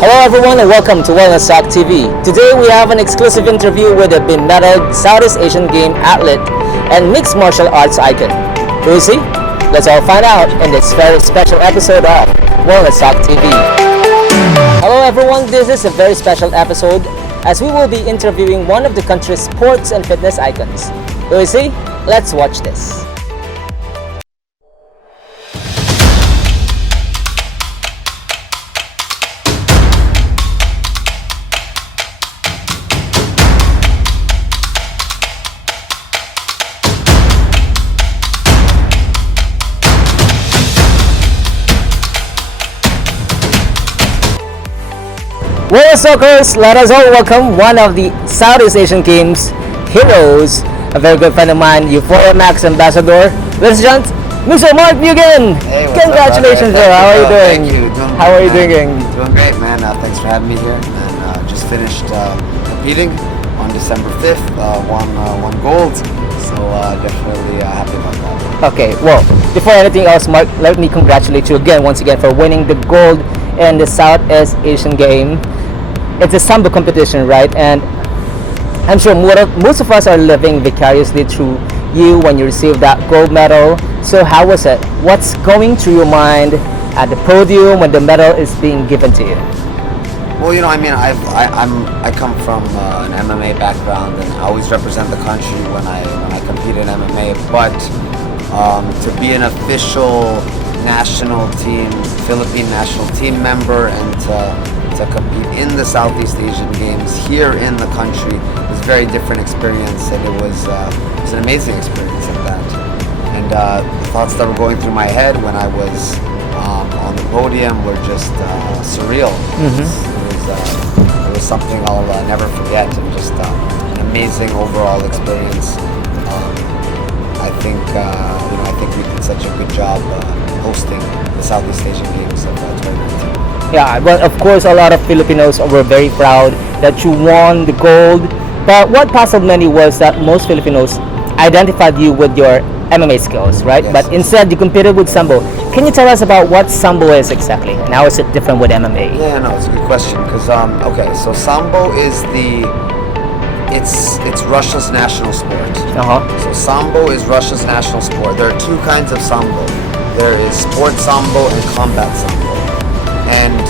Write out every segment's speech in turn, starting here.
Hello everyone and welcome to WellnessTalk TV. Today we have an exclusive interview with a bemedaled Southeast Asian Game athlete and mixed martial arts icon. Who is he? Let's all find out in this very special episode of WellnessTalk TV. Hello everyone, this is a very special episode as we will be interviewing one of the country's sports and fitness icons. Who is he? Let's watch this. WellnessTalkers, let us all welcome one of the Southeast Asian Games heroes, a very good friend of mine, Euphoria Max ambassador, ladies and gents, Mr. Mark Mugen. Hey, congratulations, sir. How are you doing? Thank you. How are you doing? Doing great, man. Thanks for having me here. And just finished competing on December 5th. Won gold. So definitely happy about that. Okay, well, before anything else, Mark, let me congratulate you again, once again, for winning the gold in the Southeast Asian Game. It's a sambo competition, right? And I'm sure most of us are living vicariously through you when you received that gold medal. So how was it? What's going through your mind at the podium when the medal is being given to you? Well, you know, I mean, I come from an MMA background, and I always represent the country when I compete in MMA. But to be an official national team, Philippine national team member, and to compete in the Southeast Asian Games here in the country was a very different experience, and it was an amazing experience at that. And the thoughts that were going through my head when I was on the podium were just surreal. It was something I'll never forget, and just an amazing overall experience. I think we did such a good job hosting the Southeast Asian Games of 2019. Yeah, but of course a lot of Filipinos were very proud that you won the gold. But what puzzled many was that most Filipinos identified you with your MMA skills, right? Yes. But instead you competed with sambo. Can you tell us about what sambo is exactly and how is it different with MMA? Yeah, no, it's a good question because okay, so sambo is it's Russia's national sport. So sambo is Russia's national sport. There are two kinds of sambo. There is sport sambo and combat sambo. And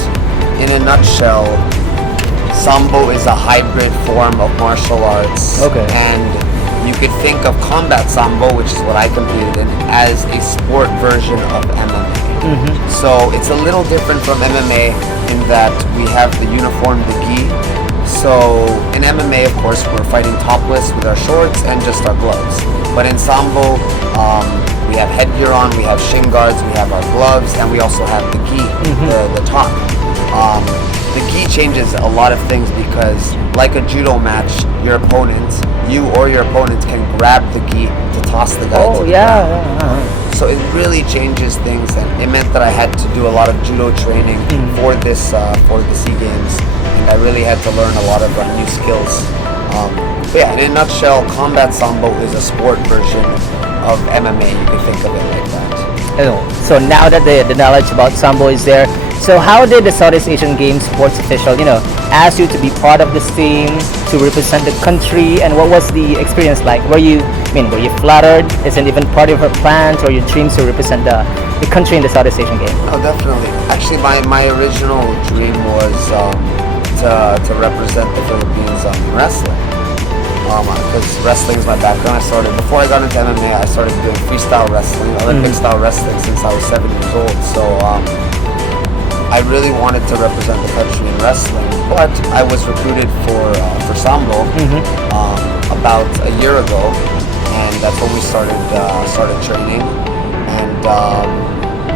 in a nutshell, sambo is a hybrid form of martial arts. Okay. And you could think of combat sambo, which is what I competed in, as a sport version of MMA. So it's a little different from MMA in that we have the uniform, the gi. So in MMA, of course, we're fighting topless with our shorts and just our gloves. But in sambo, we have headgear on, we have shin guards, we have our gloves, and we also have the gi, the top. The gi changes a lot of things because, like a judo match, you or your opponent can grab the gi to toss the guy to the ground. So it really changes things, and it meant that I had to do a lot of judo training for the SEA Games, and I really had to learn a lot of new skills. Yeah, in a nutshell, combat sambo is a sport version of MMA. You can think of it like that. So now that the knowledge about sambo is there, so how did the Southeast Asian Games sports official, ask you to be part of this team to represent the country, and what was the experience like? Were you flattered? Is it even part of your plans or your dreams to represent the country in the Southeast Asian Games? Oh, definitely. Actually, my original dream was to represent the Philippines in wrestling. Because wrestling is my background. Before I got into MMA, I started doing freestyle wrestling, Olympic style wrestling since I was 7 years old. So I really wanted to represent the country in wrestling, but I was recruited for sambo about a year ago, and that's when we started training. And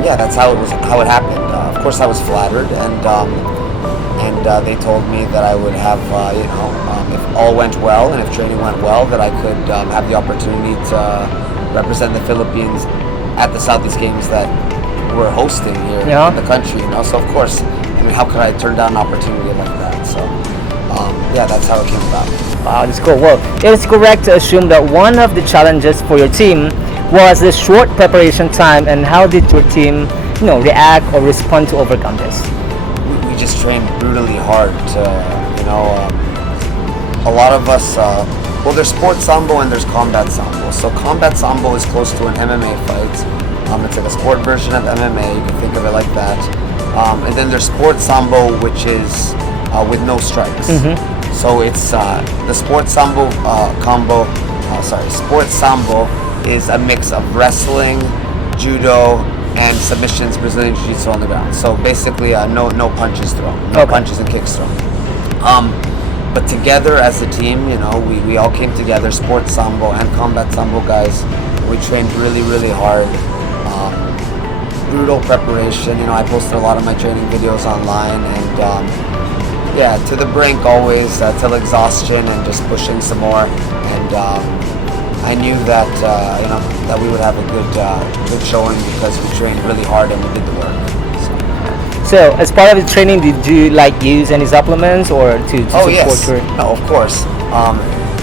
yeah, that's how it happened. Of course, I was flattered, and they told me that I would have, if all went well and if training went well, that I could have the opportunity to represent the Philippines at the Southeast Games that we're hosting here in the country. So of course, how could I turn down an opportunity like that? So yeah, that's how it came about. Wow, that's cool. Well, it is correct to assume that one of the challenges for your team was the short preparation time, and how did your team, react or respond to overcome this? We we just train brutally hard to, a lot of us, well, there's sports sambo and there's combat sambo. So combat sambo is close to an MMA fight. It's like a sport version of MMA, you can think of it like that. And then there's sports sambo, which is with no strikes. So it's the sports sambo sports sambo is a mix of wrestling, judo, and submissions, Brazilian Jiu-Jitsu on the ground. So basically, no punches thrown, punches and kicks thrown. But together as a team, we all came together, sports sambo and combat sambo guys. We trained really, really hard. Brutal preparation. I posted a lot of my training videos online, and to the brink always, till exhaustion and just pushing some more. And I knew that that we would have a good showing because we trained really hard and we did the work. So, as part of the training, did you use any supplements or to support yes. your? No, of course.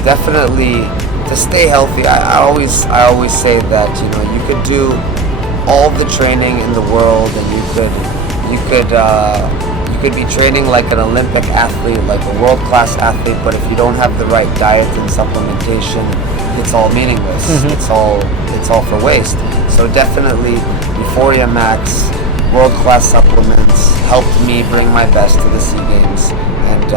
Definitely to stay healthy. I always say that you could do all the training in the world, and you could be training like an Olympic athlete, like a world-class athlete, but if you don't have the right diet and supplementation, it's all meaningless. It's all for waste. So definitely Euphoria Max, world-class supplements helped me bring my best to the SEA Games, and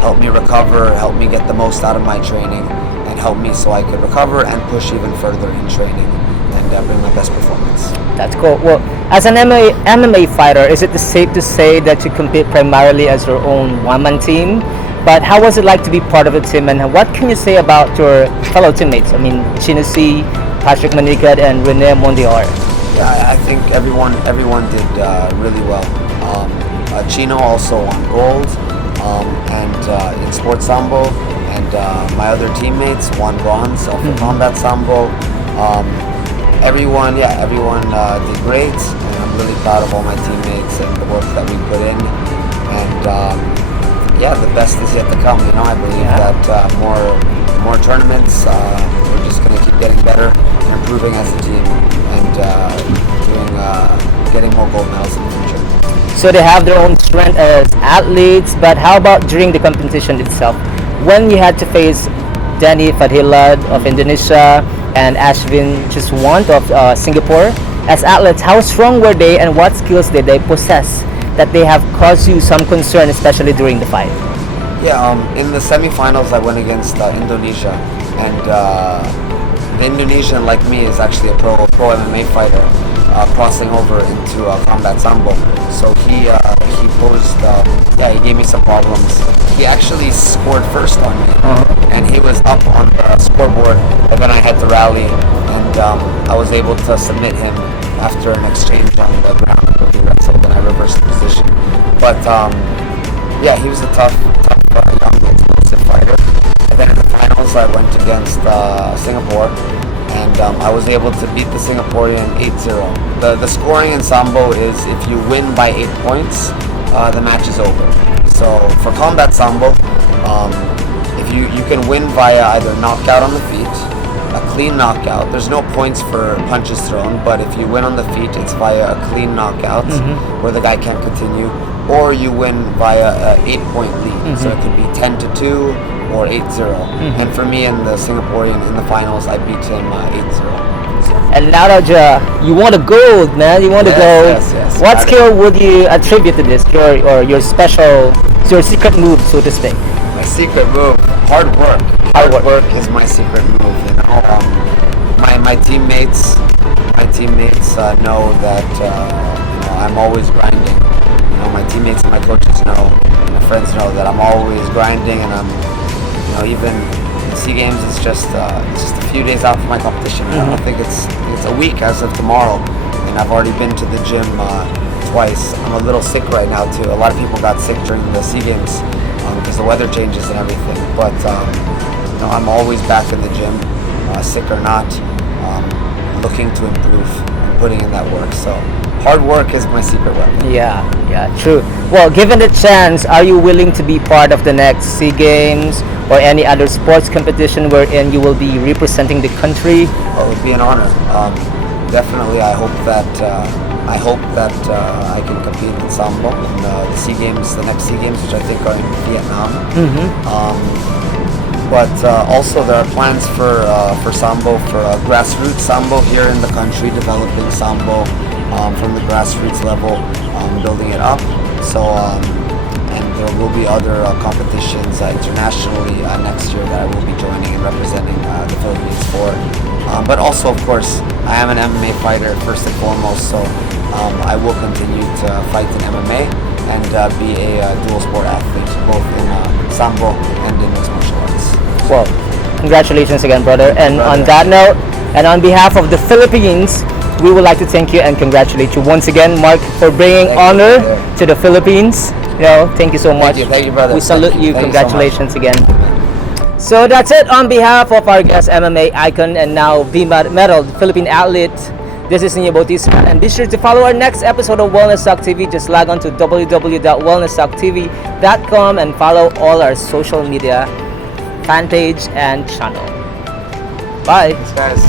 helped me recover, helped me get the most out of my training, and helped me so I could recover and push even further in training and bring my best performance. That's cool. Well, as an MMA fighter, is it safe to say that you compete primarily as your own one-man team? But how was it like to be part of a team, and what can you say about your fellow teammates? I mean, Chinesi, Patrick Manigat, and Rene Mondiar. Yeah, I think everyone did really well. Chino also won gold, and in sports sambo, and my other teammates won bronze for combat sambo. Everyone did great, and I'm really proud of all my teammates and the work that we put in. And the best is yet to come. I believe that more tournaments. We're just going to keep getting better and improving as a team, and getting more gold medals in the future. So they have their own strength as athletes, but how about during the competition itself? When you had to face Danny Fadhilad of Indonesia and Ashwin Juswant of Singapore, as athletes, how strong were they, and what skills did they possess that they have caused you some concern, especially during the fight? Yeah, in the semifinals I went against Indonesia, and the Indonesian, like me, is actually a pro MMA fighter, crossing over into combat sambo. So he posed, he gave me some problems. He actually scored first on me, and he was up on the scoreboard, and then I had to rally, and I was able to submit him after an exchange on the ground, and we wrestled, and I reversed the position. But he was a tough young explosive fighter. And then in the finals I went against Singapore, and I was able to beat the Singaporean 8-0. The scoring in sambo is if you win by 8 points, the match is over. So for combat sambo, if you can win via either knockout on the feet, a clean knockout. There's no points for punches thrown, but if you win on the feet, it's via a clean knockout where the guy can't continue, or you win via an 8-point lead. So it could be 10-2 or 8-0. And for me in the Singaporean in the finals, I beat him 8-0. And now that you want a gold, man, you want to go. Yes. What skill would you attribute to this? Your special, your secret move, so to speak. My secret move, hard work. Hard work is my secret move. My teammates know that I'm always grinding. My teammates and my coaches know, my friends know that I'm always grinding, and I'm, even the SEA Games, it's just a few days out from my competition. I think it's a week as of tomorrow, and I've already been to the gym twice. I'm a little sick right now too. A lot of people got sick during the SEA Games because the weather changes and everything. But I'm always back in the gym, sick or not, looking to improve and putting in that work. So hard work is my secret weapon. Yeah, true. Well, given the chance, are you willing to be part of the next SEA Games or any other sports competition wherein you will be representing the country? It would be an honor. Definitely, I hope that I hope that I can compete in Sambo in the SEA Games, the next SEA Games, which I think are in Vietnam. But also there are plans for Sambo, for grassroots Sambo here in the country, developing Sambo from the grassroots level, building it up. So, and there will be other competitions internationally next year that I will be joining and representing the Philippines for. But also, of course, I am an MMA fighter first and foremost, so I will continue to fight in MMA and be a dual sport athlete, both in Sambo and in mixed martial arts. Well, congratulations again, brother. And on that note, and on behalf of the Philippines, we would like to thank you and congratulate you once again, Mark, for bringing honor to the Philippines. You know, thank you so much. Thank you, brother. We salute you. Thank Congratulations you so much. again. So that's it on behalf of our guest MMA icon and now medal Philippine athlete. This is Nino Bautista, and be sure to follow our next episode of Wellness Talk TV. Just log on to www.wellnesstalktv.com and follow all our social media fan page and channel. Bye. Thanks, guys.